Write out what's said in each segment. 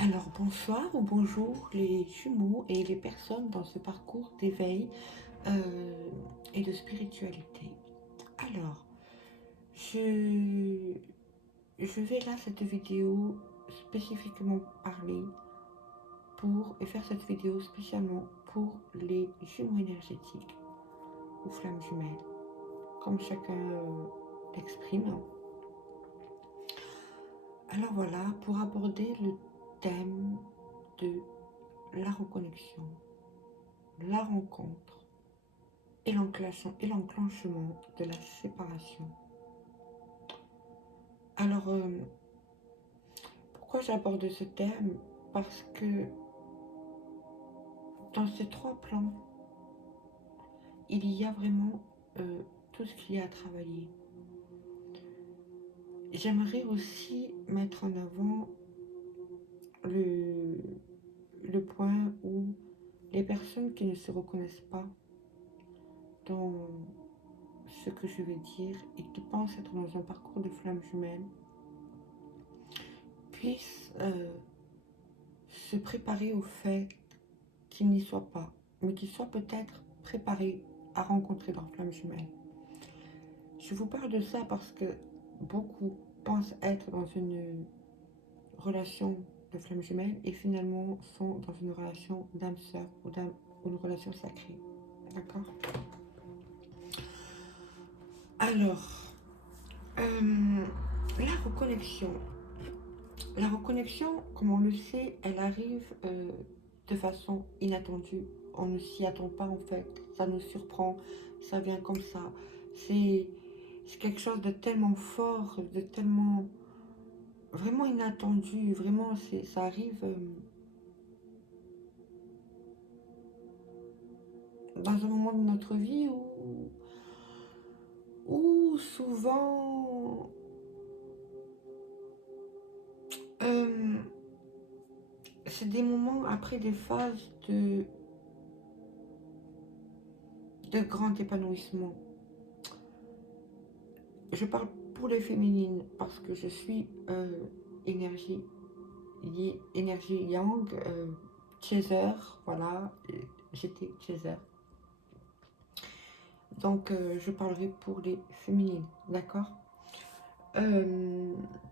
Alors bonsoir ou bonjour les jumeaux et les personnes dans ce parcours d'éveil et de spiritualité. Alors, je, je vais là cette vidéo spécifiquement parler pour et faire cette vidéo spécialement pour les jumeaux énergétiques ou flammes jumelles, comme chacun l'exprime. Alors voilà, pour aborder le thème de la reconnexion, la rencontre et l'enclenchement de la séparation. Alors, pourquoi j'aborde ce thème? Parce que dans ces trois plans, il y a vraiment tout ce qu'il y a à travailler. J'aimerais aussi mettre en avant le, le point où les personnes qui ne se reconnaissent pas dans ce que je vais dire et qui pensent être dans un parcours de flamme jumelle puissent se préparer au fait qu'ils n'y soient pas, mais qu'ils soient peut-être préparés à rencontrer leur flamme jumelle. Je vous parle de ça parce que beaucoup pensent être dans une relation de flamme jumelle et finalement sont dans une relation d'âme sœur ou une relation sacrée. D'accord? Alors, la reconnexion. La reconnexion, comme on le sait, elle arrive de façon inattendue. On ne s'y attend pas en fait. Ça nous surprend. Ça vient comme ça. C'est quelque chose de tellement fort, de tellement vraiment inattendu. Vraiment, ça arrive dans un moment de notre vie où souvent euh, c'est des moments après des phases de grand épanouissement. Je parle pour les féminines parce que je suis énergie, énergie yang, chaser, voilà, j'étais chaser. Donc je parlerai pour les féminines, d'accord.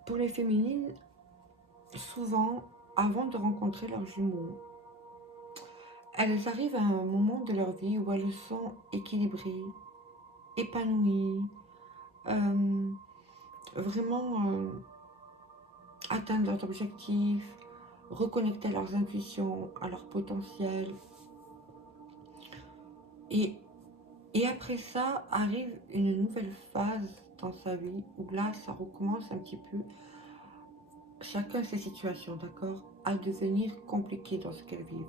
Pour les féminines, souvent, avant de rencontrer leurs jumeaux, elles arrivent à un moment de leur vie où elles sont équilibrées, épanouies, vraiment atteindre leurs objectifs, reconnecter à leurs intuitions, à leur potentiel. Et, et après ça arrive une nouvelle phase dans sa vie où là, ça recommence un petit peu, chacun ses situations, d'accord, à devenir compliqué dans ce qu'elles vivent.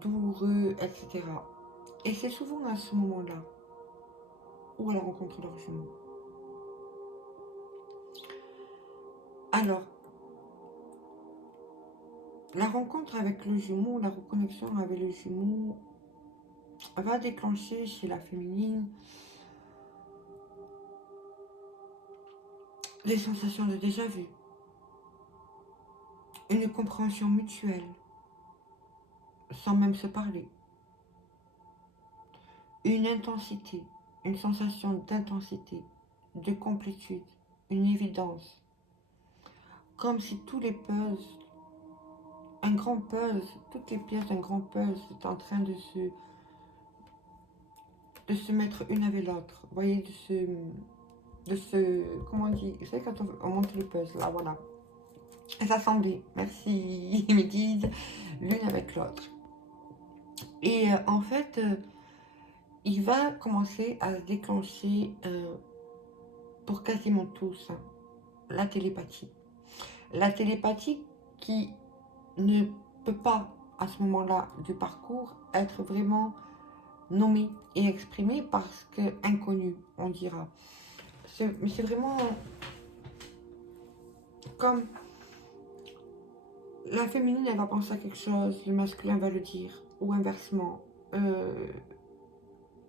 Douloureux, etc. Et c'est souvent à ce moment-là où elles rencontrent leurs jumeaux. Alors, la rencontre avec le jumeau, la reconnexion avec le jumeau va déclencher chez la féminine des sensations de déjà-vu, une compréhension mutuelle, sans même se parler, une intensité, une sensation d'intensité, de complétude, une évidence, comme si tous les puzzles, un grand puzzle, toutes les pièces d'un grand puzzle étaient en train de se mettre une avec l'autre, vous voyez, comment on dit, vous savez quand on monte les puzzles, là voilà, s'assembler, merci, ils me disent, l'une avec l'autre. Et en fait, il va commencer à se déclencher pour quasiment tous la télépathie. La télépathie qui ne peut pas, à ce moment-là du parcours, être vraiment nommée et exprimée parce que inconnue, on dira. Mais c'est vraiment comme la féminine, elle va penser à quelque chose, le masculin va le dire, ou inversement.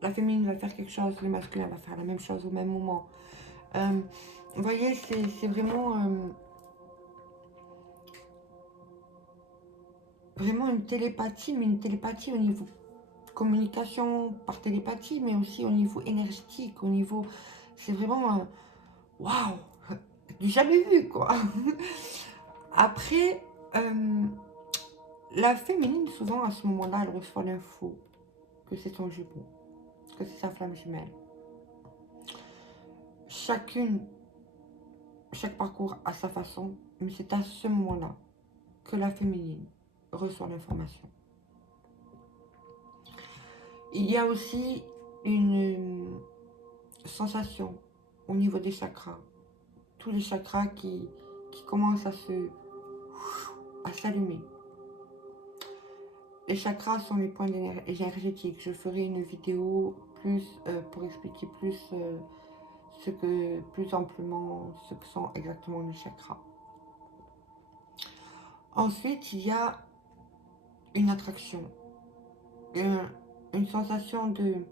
La féminine va faire quelque chose, le masculin va faire la même chose au même moment. Vous voyez, c'est vraiment vraiment une télépathie, mais une télépathie au niveau communication par télépathie, mais aussi au niveau énergétique, au niveau... C'est vraiment... Waouh, du jamais vu, quoi. Après, la féminine, souvent, à ce moment-là, elle reçoit l'info que c'est son jumeau, que c'est sa flamme jumelle. Chaque parcours a sa façon, mais c'est à ce moment-là que la féminine reçoit l'information. Il y a aussi une sensation au niveau des chakras. Tous les chakras qui commencent à s'allumer. Les chakras sont les points énergétiques. Je ferai une vidéo plus pour expliquer plus plus amplement ce que sont exactement les chakras. Ensuite, il y a une attraction, une sensation de,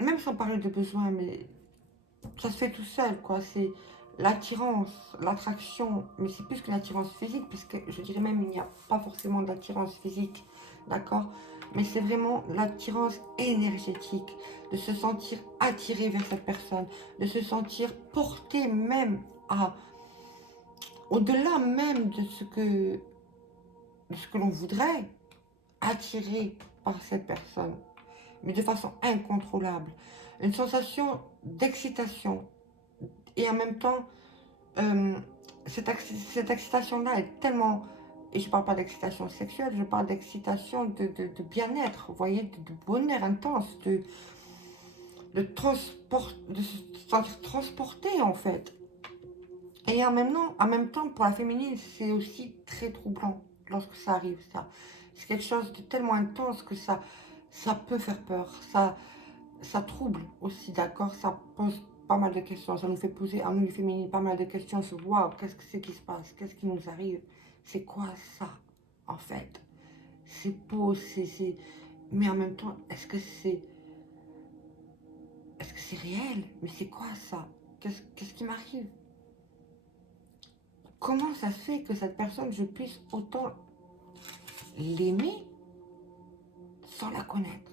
même sans parler de besoin, mais ça se fait tout seul, quoi. C'est l'attirance, l'attraction, mais c'est plus que l'attirance physique, puisque je dirais même il n'y a pas forcément d'attirance physique, d'accord? Mais c'est vraiment l'attirance énergétique, de se sentir attiré vers cette personne, de se sentir porté même au-delà même de ce que l'on voudrait, attiré par cette personne, mais de façon incontrôlable. Une sensation d'excitation. Et en même temps, cette excitation-là est tellement... Et je ne parle pas d'excitation sexuelle, je parle d'excitation de bien-être, vous voyez, de bonheur intense, de se sentir transporté, en fait. Et en même temps, pour la féminine, c'est aussi très troublant lorsque ça arrive, ça. C'est quelque chose de tellement intense que ça peut faire peur. Ça trouble aussi, d'accord? Ça pose pas mal de questions. Ça nous fait poser, à nous les féminines, pas mal de questions sur waouh, qu'est-ce que c'est qui se passe? Qu'est-ce qui nous arrive? C'est quoi ça, en fait? C'est beau, mais en même temps, est-ce que c'est réel? Mais c'est quoi ça? Qu'est-ce qui m'arrive? Comment ça se fait que cette personne, je puisse autant l'aimer sans la connaître?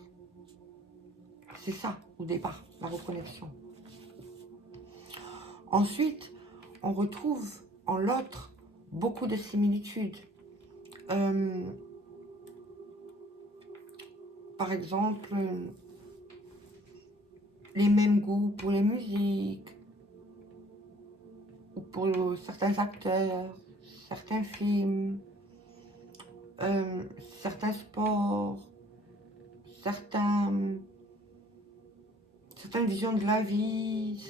C'est ça, au départ, la reconnexion. Ensuite, on retrouve en l'autre beaucoup de similitudes. Par exemple, les mêmes goûts pour les musiques, ou pour certains acteurs, certains films, certains sports, certaines visions de la vie,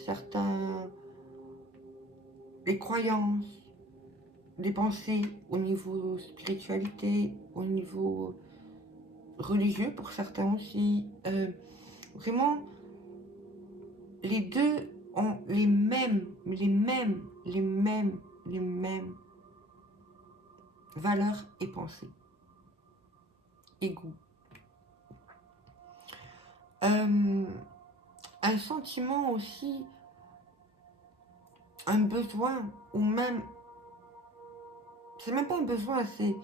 les croyances, les pensées au niveau spiritualité, au niveau religieux pour certains aussi. Vraiment, les deux ont les mêmes valeurs et pensées et goûts. Un sentiment aussi, un besoin, ou même, c'est même pas un besoin, c'est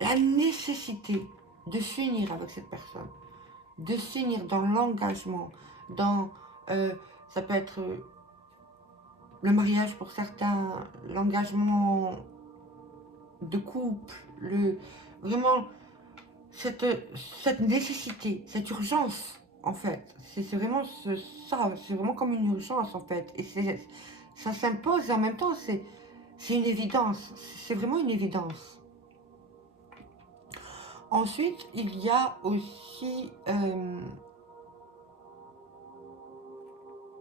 la nécessité de s'unir avec cette personne, de s'unir dans l'engagement, dans, ça peut être le mariage pour certains, l'engagement de couple, vraiment cette nécessité, cette urgence, en fait. C'est vraiment ça, c'est vraiment comme une urgence, en fait. Et ça s'impose et en même temps, c'est une évidence. C'est vraiment une évidence. Ensuite, il y a aussi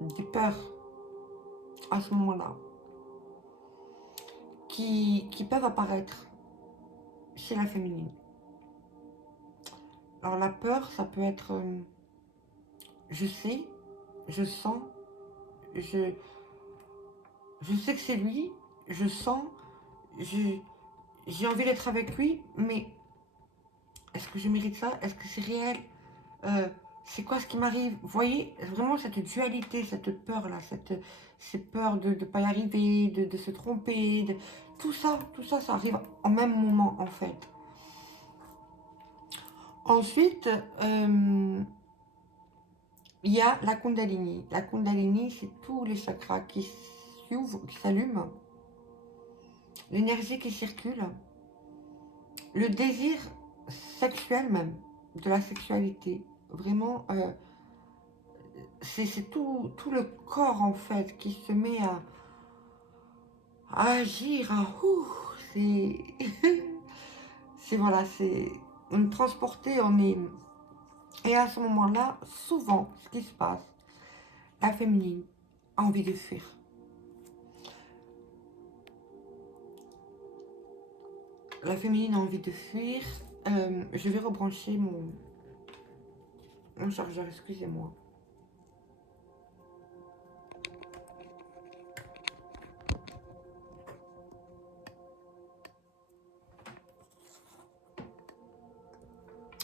des peurs à ce moment-là qui peuvent apparaître chez la féminine. Alors la peur, ça peut être je sais, je sens, je sais que c'est lui, je sens, j'ai envie d'être avec lui, mais est-ce que je mérite ça? Est-ce que c'est réel? C'est quoi ce qui m'arrive? Vous voyez, vraiment cette dualité, cette peur-là, cette peur de ne pas y arriver, de se tromper, tout ça, ça arrive en même moment, en fait. Ensuite, il y a la Kundalini. La Kundalini, c'est tous les chakras qui s'ouvrent, qui s'allument, l'énergie qui circule, le désir sexuel même, de la sexualité. Vraiment, c'est tout le corps en fait qui se met à agir, c'est c'est voilà, on est transporté, on est... Et à ce moment-là, souvent, ce qui se passe, la féminine a envie de fuir. La féminine a envie de fuir. Je vais rebrancher mon chargeur, excusez-moi.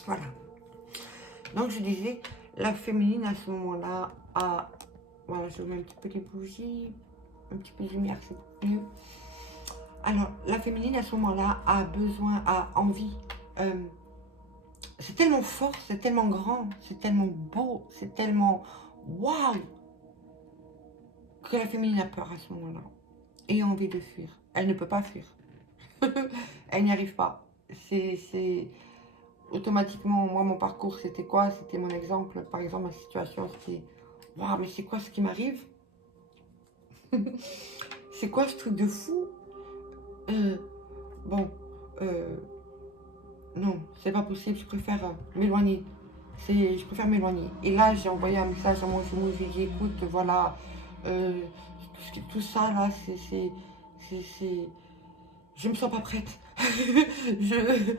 Voilà. Donc je disais, la féminine à ce moment-là a... Voilà, je mets un petit peu des bougies, un petit peu de lumière, c'est mieux. Alors, la féminine à ce moment-là a besoin, a envie. C'est tellement fort, c'est tellement grand, c'est tellement beau, c'est tellement waouh que la féminine a peur à ce moment-là et a envie de fuir. Elle ne peut pas fuir. Elle n'y arrive pas. C'est automatiquement, moi, mon parcours, c'était quoi? C'était mon exemple. Par exemple, ma situation, c'était waouh, mais c'est quoi ce qui m'arrive? C'est quoi ce truc de fou? Bon, non, c'est pas possible, je préfère m'éloigner. Je préfère m'éloigner. Et là, j'ai envoyé un message à mon jumeau, je lui ai dit, écoute, voilà, euh, tout ça, là, je me sens pas prête. je,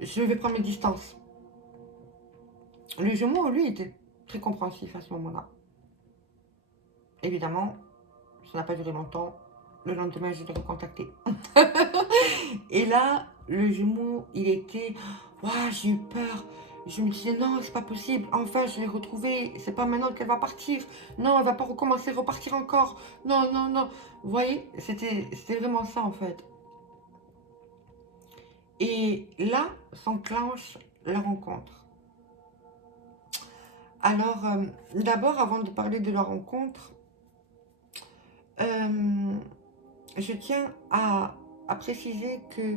je vais prendre mes distances. Le jumeau, lui, était très compréhensif à ce moment-là. Évidemment, ça n'a pas duré longtemps. Le lendemain, je l'ai recontacté. Et là, le jumeau, il était... Waouh, j'ai eu peur. Je me disais, non, c'est pas possible. Enfin, je l'ai retrouvée. C'est pas maintenant qu'elle va partir. Non, elle va pas recommencer, repartir encore. Non, non, non. Vous voyez, c'était vraiment ça, en fait. Et là, s'enclenche la rencontre. Alors, d'abord, avant de parler de la rencontre, je tiens à préciser que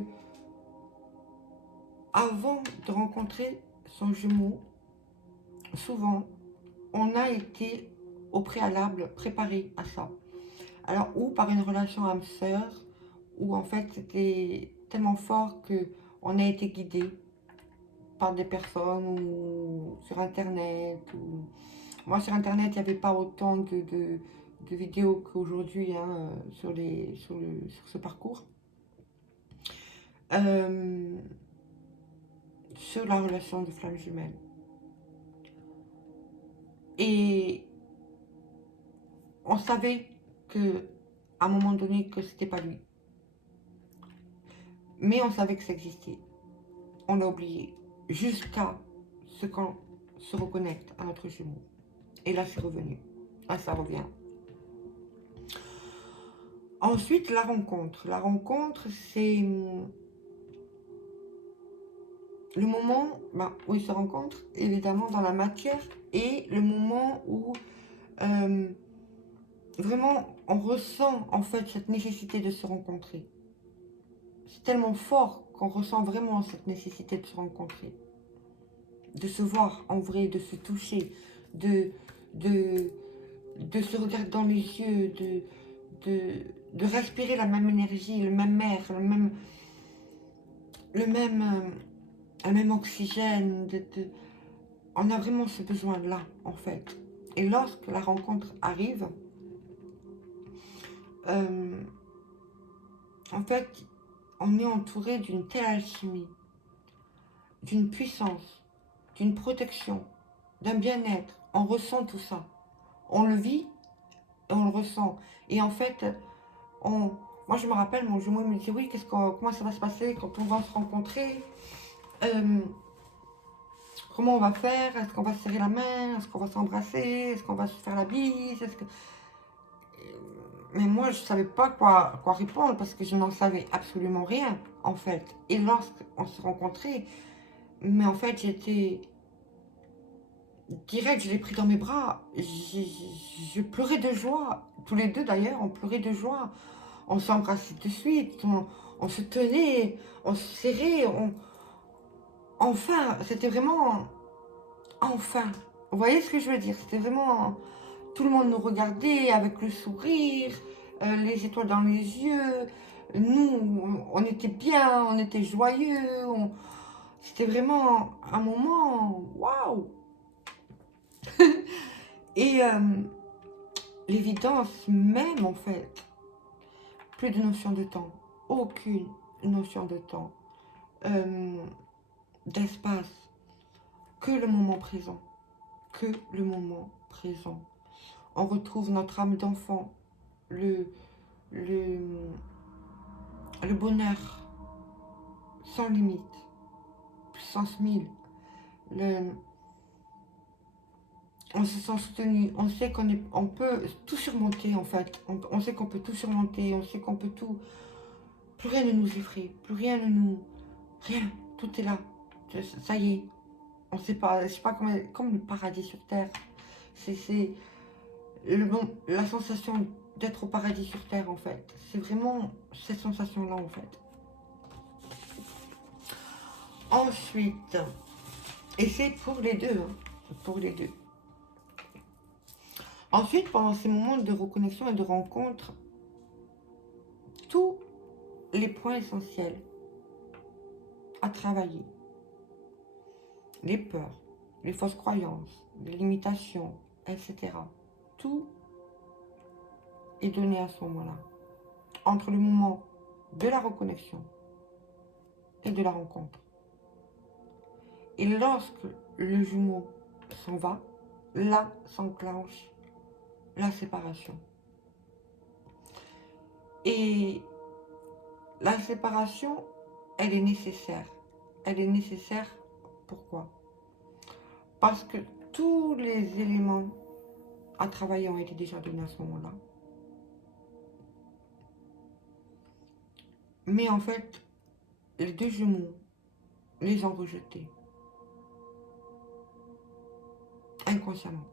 avant de rencontrer son jumeau, souvent, on a été au préalable préparé à ça. Alors, ou par une relation âme-sœur, où en fait c'était tellement fort que on a été guidé par des personnes ou sur internet. Ou... Moi, sur internet, il n'y avait pas autant de vidéos qu'aujourd'hui hein, sur ce parcours. Sur la relation de flamme jumelle. Et on savait que à un moment donné que c'était pas lui. Mais on savait que ça existait. On l'a oublié. Jusqu'à ce qu'on se reconnecte à notre jumeau. Et là, c'est revenu. Là, ça revient. Ensuite, la rencontre. La rencontre, c'est le moment où ils se rencontrent, évidemment, dans la matière, et le moment où vraiment on ressent en fait cette nécessité de se rencontrer. C'est tellement fort qu'on ressent vraiment cette nécessité de se rencontrer, de se voir en vrai, de se toucher, de se regarder dans les yeux, de respirer la même énergie, le même air, le même oxygène. On a vraiment ce besoin-là, en fait. Et lorsque la rencontre arrive, en fait, on est entouré d'une telle alchimie, d'une puissance, d'une protection, d'un bien-être. On ressent tout ça. On le vit et on le ressent. Et en fait, moi je me rappelle, mon jumeau me dit oui, comment ça va se passer quand on va se rencontrer comment on va faire? Est-ce qu'on va se serrer la main? Est-ce qu'on va s'embrasser? Est-ce qu'on va se faire la bise? Mais moi, je ne savais pas quoi répondre parce que je n'en savais absolument rien, en fait. Et lorsqu'on s'est rencontrés, mais en fait, j'étais direct, je l'ai pris dans mes bras. Je pleurais de joie. Tous les deux, d'ailleurs, on pleurait de joie. On s'embrassait de suite. On se tenait, on se serrait. Enfin, c'était vraiment... Enfin. Vous voyez ce que je veux dire? C'était vraiment... Tout le monde nous regardait avec le sourire, les étoiles dans les yeux. Nous, on était bien, on était joyeux. C'était vraiment un moment, waouh! Et l'évidence même, en fait, plus de notion de temps, aucune notion de temps, euh, d'espace, que le moment présent, que le moment présent. On retrouve notre âme d'enfant, le, le, le bonheur sans limite, puissance 1000. On se sent soutenu, on sait on peut tout surmonter en fait. On sait qu'on peut tout surmonter, on sait qu'on peut tout. Plus rien ne nous effraie, plus rien ne nous. Rien, tout est là. Ça y est. On sait pas, je sais pas comme le paradis sur terre. C'est la sensation d'être au paradis sur terre en fait. C'est vraiment cette sensation-là en fait. Ensuite, et c'est pour les deux, hein, pour les deux. Ensuite, pendant ces moments de reconnexion et de rencontre, tous les points essentiels à travailler, les peurs, les fausses croyances, les limitations, etc. Tout est donné à ce moment-là, entre le moment de la reconnexion et de la rencontre. Et lorsque le jumeau s'en va, là s'enclenche la séparation. Et la séparation, elle est nécessaire. Elle est nécessaire, pourquoi? Parce que tous les éléments à travailler ont été déjà donnés à ce moment-là. Mais en fait, les deux jumeaux les ont rejetés. Inconsciemment.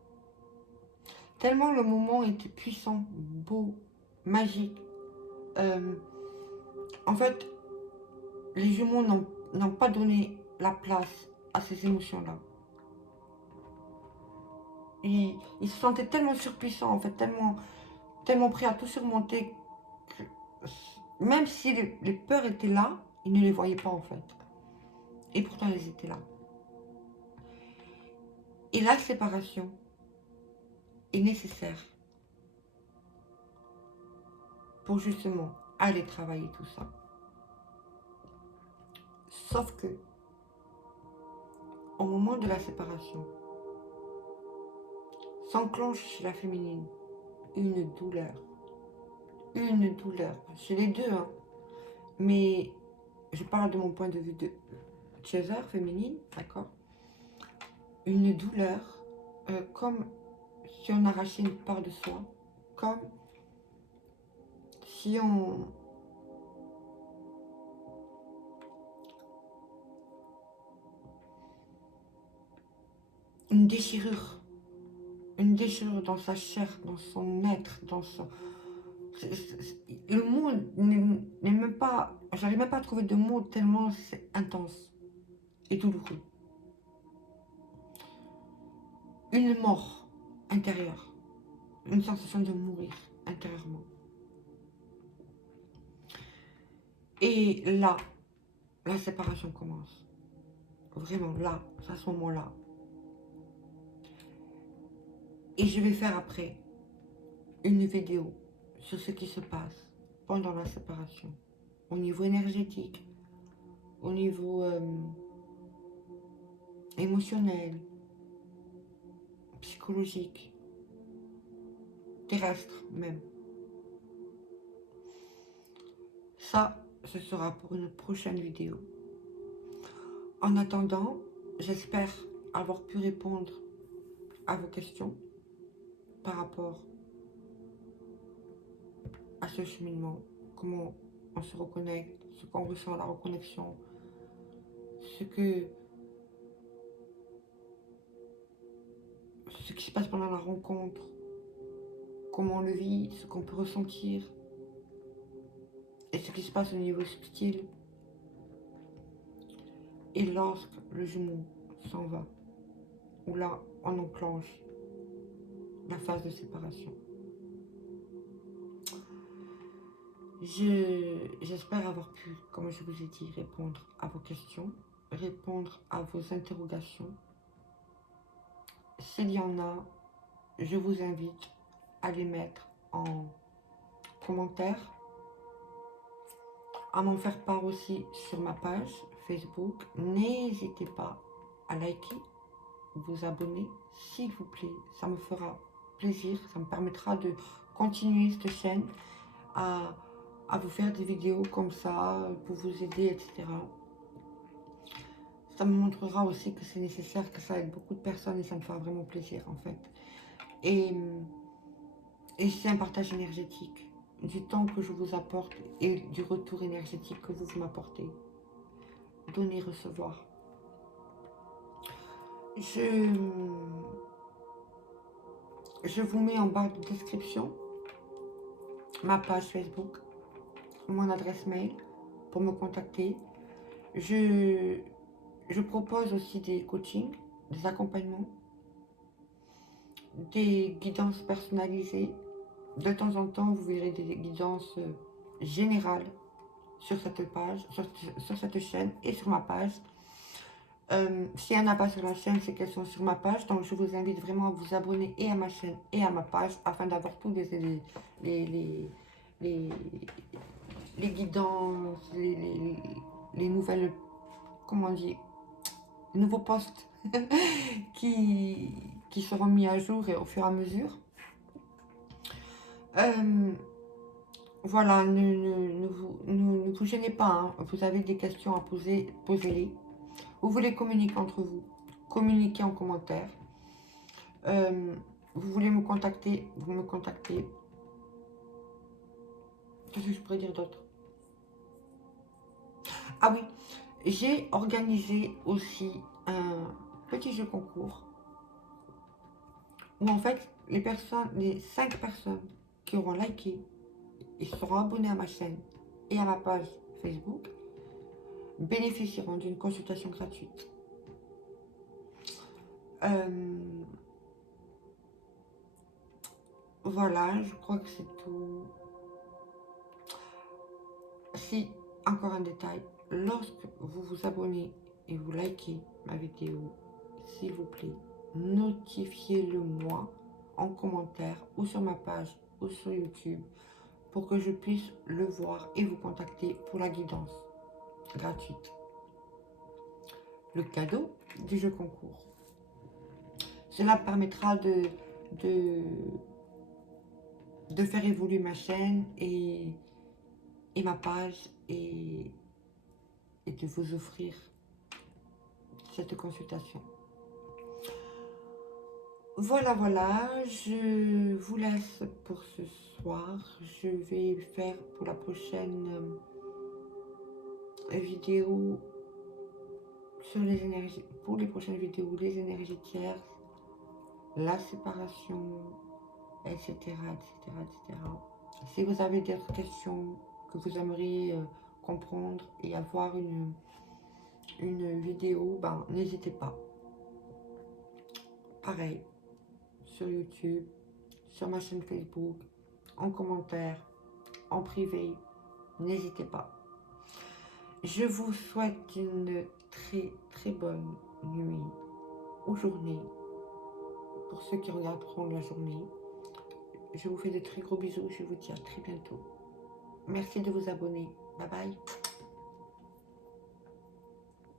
Tellement le moment était puissant, beau, magique. En fait, les jumeaux n'ont pas donné la place à ces émotions-là. Ils se sentaient tellement surpuissants, en fait, tellement prêts à tout surmonter, que même si les peurs étaient là, ils ne les voyaient pas, en fait. Et pourtant, elles étaient là. Et la séparation est nécessaire pour justement aller travailler tout ça. Sauf que, au moment de la séparation, s'enclenche chez la féminine une douleur. Une douleur. Chez les deux, hein. Mais je parle de mon point de vue de chaser féminine, d'accord? Une douleur, comme si on arrachait une part de soi, comme si on... Une déchirure dans sa chair, dans son être, dans son... Le mot n'est même pas... J'arrive même pas à trouver de mots tellement c'est intense et douloureux. Une mort intérieure, une sensation de mourir intérieurement. Et là, la séparation commence. Vraiment, là, à ce moment-là. Et je vais faire après une vidéo sur ce qui se passe pendant la séparation. Au niveau énergétique, au niveau émotionnel, psychologique, terrestre même. Ça, ce sera pour une prochaine vidéo. En attendant, j'espère avoir pu répondre à vos questions par rapport à ce cheminement, comment on se reconnecte, ce qu'on ressent à la reconnexion, ce qui se passe pendant la rencontre, comment on le vit, ce qu'on peut ressentir, et ce qui se passe au niveau subtil. Et lorsque le jumeau s'en va, où là, on enclenche la phase de séparation. J'espère avoir pu, comme je vous ai dit, répondre à vos questions, répondre à vos interrogations. S'il y en a, je vous invite à les mettre en commentaire, à m'en faire part aussi sur ma page Facebook. N'hésitez pas à liker, vous abonner, s'il vous plaît. Ça me fera plaisir, ça me permettra de continuer cette chaîne à vous faire des vidéos comme ça, pour vous aider, etc. Ça me montrera aussi que c'est nécessaire, que ça aide beaucoup de personnes et ça me fera vraiment plaisir en fait. Et c'est un partage énergétique, du temps que je vous apporte et du retour énergétique que vous m'apportez. Donner, recevoir. Je vous mets en barre de description ma page Facebook, mon adresse mail pour me contacter. Je propose aussi des coachings, des accompagnements, des guidances personnalisées. De temps en temps, vous verrez des guidances générales sur cette page, sur cette chaîne et sur ma page. S'il n'y en a pas sur la chaîne, c'est qu'elles sont sur ma page. Donc, je vous invite vraiment à vous abonner et à ma chaîne et à ma page afin d'avoir tous les guidances, les nouvelles, comment on dit, nouveaux posts qui seront mis à jour et au fur et à mesure. Voilà, ne vous gênez pas, hein. Vous avez des questions à poser, posez-les. Vous voulez communiquer entre vous, communiquez en commentaire. Vous voulez me contacter, vous me contactez. Qu'est-ce que je pourrais dire d'autre? Ah oui, j'ai organisé aussi un petit jeu concours où en fait les 5 personnes qui auront liké et seront abonnés à ma chaîne et à ma page Facebook bénéficieront d'une consultation gratuite. Voilà, je crois que c'est tout. Si, encore un détail, lorsque vous vous abonnez et vous likez ma vidéo, s'il vous plaît, notifiez-le moi en commentaire ou sur ma page ou sur YouTube pour que je puisse le voir et vous contacter pour la guidance gratuite. Le cadeau du jeu concours. Cela permettra de faire évoluer ma chaîne et ma page et de vous offrir cette consultation. Voilà, je vous laisse pour ce soir. Je vais faire pour la prochaine vidéo sur les énergies, pour les prochaines vidéos, les énergies tierces, la séparation, etc., etc., etc. Si vous avez d'autres questions que vous aimeriez comprendre et avoir une vidéo, ben, n'hésitez pas. Pareil, sur YouTube, sur ma chaîne Facebook, en commentaire, en privé, n'hésitez pas. Je vous souhaite une très très bonne nuit ou journée pour ceux qui regarderont la journée. Je vous fais de très gros bisous, je vous dis à très bientôt. Merci de vous abonner. Bye bye.